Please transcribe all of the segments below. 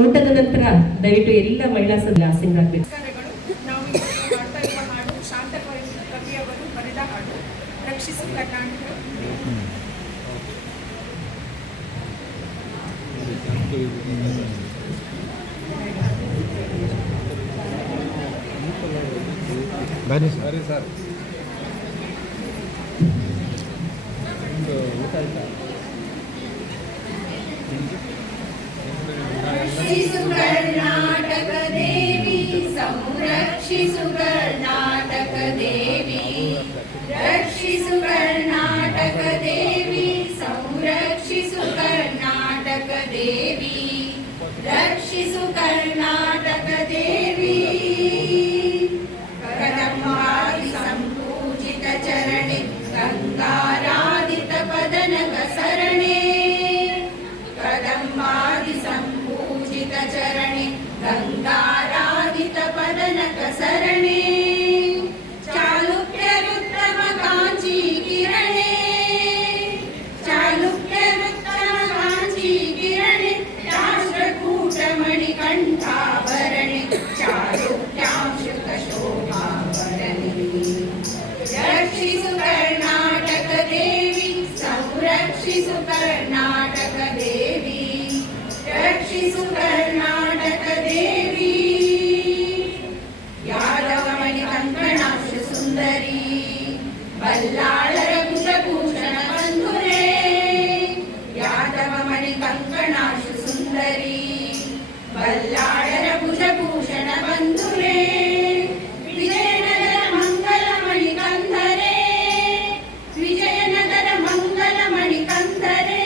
ಊಟದ ನಂತರ ದಯವಿಟ್ಟು ಎಲ್ಲ ಮಹಿಳಾ ಲಾಸಿಂಗ್ ಆಗಬೇಕು. ನಾವು ಮಾಡ್ತಾ ಇರುವ ಹಾಡು ಶಾಂತ ಕವಿಯವರು ಬರೆದ ಹಾಡು ರಕ್ಷಿಸು ಕರ್ನಾಟಕ. ಬನ್ನಿ ಸರ್. ಊಟ ಆಯ್ತಾ? रक्षिसु कर्नाटक देवी संरक्षिसु कर्नाटक देवी रक्षिसु कर्नाटक देवी संरक्षिसु कर्नाटक देवी रक्षिसु कर्नाटक देवी कदम्बादि संपूजित चरणे गंगाराधित पदनक सरणे कदम्बादि संपूजित चरणे गंगाराधित पदनक सरणे चालुक्य रुद्रम कांची किरणे चालुक्य रुद्रम कांची किरणे राष्ट्रकूट मणिकंठाभरणे चालुक्यांशुक शोभाभरणे रक्षिसु कर्नाटक देवी संरक्षिसु कर्नाटक देवी रक्षिसु कर्नाटक देवी यादवमणि कंकणाक्षु सुंदरी बल्लाळर कुशभूषण बंधुरे यादवमणि कंकणाक्षु सुंदरी बल्लाळर कुशभूषण बंधुरे विजयनगर मंगलमणि कंधरे विजयनगर मंगलमणि कंधरे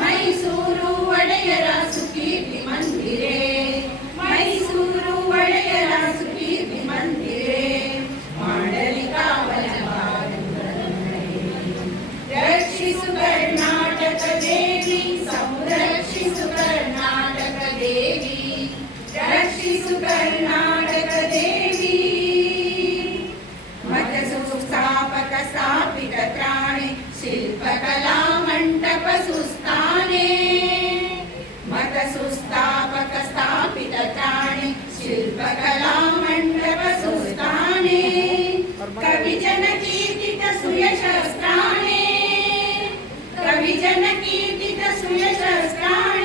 मैसूरु ಒಡೆಯರ ಸುಕೀರ್ತಿ ಮಂದಿರೆ ಮೈಸೂರು ಒಡೆಯರ ಸುಕೀರ್ತಿ ಮಂದಿರೆ ಮಾಂಡಲಿಕಾವನ ರಕ್ಷಿಸು ಕರ್ನಾಟಕ ದೇವಿ ಸಂರಕ್ಷಿಸು ಕರ್ನಾಟಕ ದೇವಿ ರಕ್ಷಿಸು ಕರ್ನಾಟಕ ದೇವಿ ಮತ ಸುಸ್ಥಾಪಕ ಸ್ಥಾಪಿತ ತ್ರಾಣೆ ಶಿಲ್ಪಕಲಾ ಮಂಟಪ ಸುಸ್ಥಾನೆ मत सुस्थापक स्थापित त्राणे शिल्पकला मंडप सुस्थाने कविजन कीर्तित सुयशस्त्राणे कविजन कीर्तित सुयशस्त्राणे